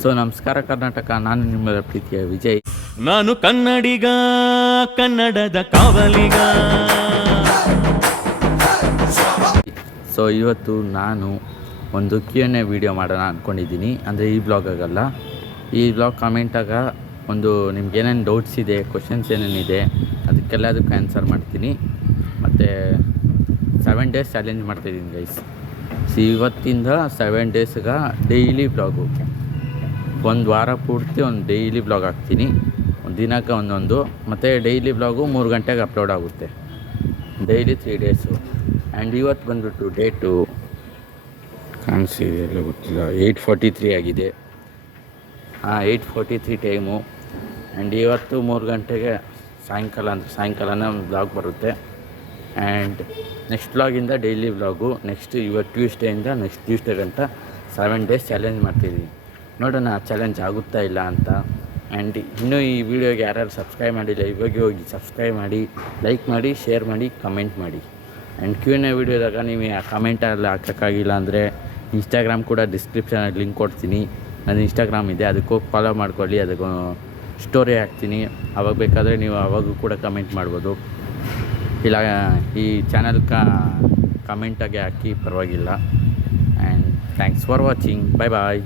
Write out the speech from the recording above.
So ನಮಸ್ಕಾರ ಕರ್ನಾಟಕ, ನಾನು ನಿಮ್ಮರ ಪ್ರೀತಿಯ ವಿಜಯ್. ನಾನು ಕನ್ನಡಿಗ, ಕನ್ನಡದ ಕಾವಲಿಗ. ಸೊ ಇವತ್ತು ನಾನು ಒಂದು Q&A ವಿಡಿಯೋ ಮಾಡೋಣ ಅಂದ್ಕೊಂಡಿದ್ದೀನಿ. ಅಂದರೆ ಈ ಬ್ಲಾಗ್ ಆಗಲ್ಲ, ಈ ಬ್ಲಾಗ್ ಕಮೆಂಟಾಗ ಒಂದು ನಿಮ್ಗೆ ಏನೇನು ಡೌಟ್ಸ್ ಇದೆ, ಕ್ವಶನ್ಸ್ ಏನೇನಿದೆ ಅದಕ್ಕೆಲ್ಲದಕ್ಕೂ ಆನ್ಸರ್ ಮಾಡ್ತೀನಿ. ಮತ್ತು 7 ಡೇಸ್ ಚಾಲೆಂಜ್ ಮಾಡ್ತಾಯಿದ್ದೀನಿ ಗೈಸ್. ಇವತ್ತಿಂದ 7 ಡೇಸ್ಗೆ ಡೈಲಿ ಬ್ಲಾಗು, ಒಂದು ವಾರ ಪೂರ್ತಿ ಒಂದು ಡೈಲಿ ಬ್ಲಾಗ್ ಹಾಕ್ತೀನಿ. ಒಂದು ದಿನಕ್ಕೆ ಒಂದೊಂದು, ಮತ್ತು ಡೈಲಿ ಬ್ಲಾಗು 3 ಗಂಟೆಗೆ ಅಪ್ಲೋಡ್ ಆಗುತ್ತೆ, ಡೈಲಿ 3 ಡೇಸು. ಆ್ಯಂಡ್ ಇವತ್ತು ಬಂದುಬಿಟ್ಟು ಡೇಟು ಕಾಣಿಸಿದೆ ಎಲ್ಲ ಗೊತ್ತಿಲ್ಲ, 8:43 ಆಗಿದೆ. 8:43 ಟೈಮು. ಆ್ಯಂಡ್ ಇವತ್ತು 3 ಗಂಟೆಗೆ ಸಾಯಂಕಾಲನೇ ಒಂದು ಬ್ಲಾಗ್ ಬರುತ್ತೆ. ಆ್ಯಂಡ್ ನೆಕ್ಸ್ಟ್ ಬ್ಲಾಗಿಂದ ಡೈಲಿ ಬ್ಲಾಗು ಇವತ್ತು ಟ್ಯೂಸ್ಡೇಯಿಂದ ನೆಕ್ಸ್ಟ್ ಟ್ಯೂಸ್ಡೇ ಗಂಟ 7 ಡೇಸ್ ಚಾಲೆಂಜ್ ಮಾಡ್ತಿದ್ದೀನಿ. ನೋಡೋಣ ಚಾಲೆಂಜ್ ಆಗುತ್ತಾ ಇಲ್ಲ ಅಂತ. ಆ್ಯಂಡ್ ಇನ್ನೂ ಈ ವಿಡಿಯೋಗೆ ಯಾರ್ಯಾರು ಸಬ್ಸ್ಕ್ರೈಬ್ ಮಾಡಿಲ್ಲ, ಇವಾಗ ಹೋಗಿ ಸಬ್ಸ್ಕ್ರೈಬ್ ಮಾಡಿ, ಲೈಕ್ ಮಾಡಿ, ಶೇರ್ ಮಾಡಿ, ಕಮೆಂಟ್ ಮಾಡಿ. ಆ್ಯಂಡ್ Q&A ವಿಡಿಯೋದಾಗ ನೀವು ಕಮೆಂಟೆಲ್ಲ ಹಾಕೋಕ್ಕಾಗಿಲ್ಲ ಅಂದರೆ ಇನ್ಸ್ಟಾಗ್ರಾಮ್ ಕೂಡ ಡಿಸ್ಕ್ರಿಪ್ಷನಲ್ಲಿ ಲಿಂಕ್ ಕೊಡ್ತೀನಿ. ನನ್ನ ಇನ್ಸ್ಟಾಗ್ರಾಮ್ ಇದೆ, ಅದಕ್ಕೆ ಹೋಗಿ ಫಾಲೋ ಮಾಡ್ಕೊಳ್ಳಿ. ಅದಕ್ಕೆ ಸ್ಟೋರಿ ಹಾಕ್ತೀನಿ, ಅವಾಗ ಬೇಕಾದರೆ ನೀವು ಅವಾಗೂ ಕೂಡ ಕಮೆಂಟ್ ಮಾಡ್ಬೋದು. ಇಲ್ಲ ಈ ಚಾನಲ್ ಕಮೆಂಟಾಗೆ ಹಾಕಿ, ಪರವಾಗಿಲ್ಲ. And thanks for watching. Bye bye.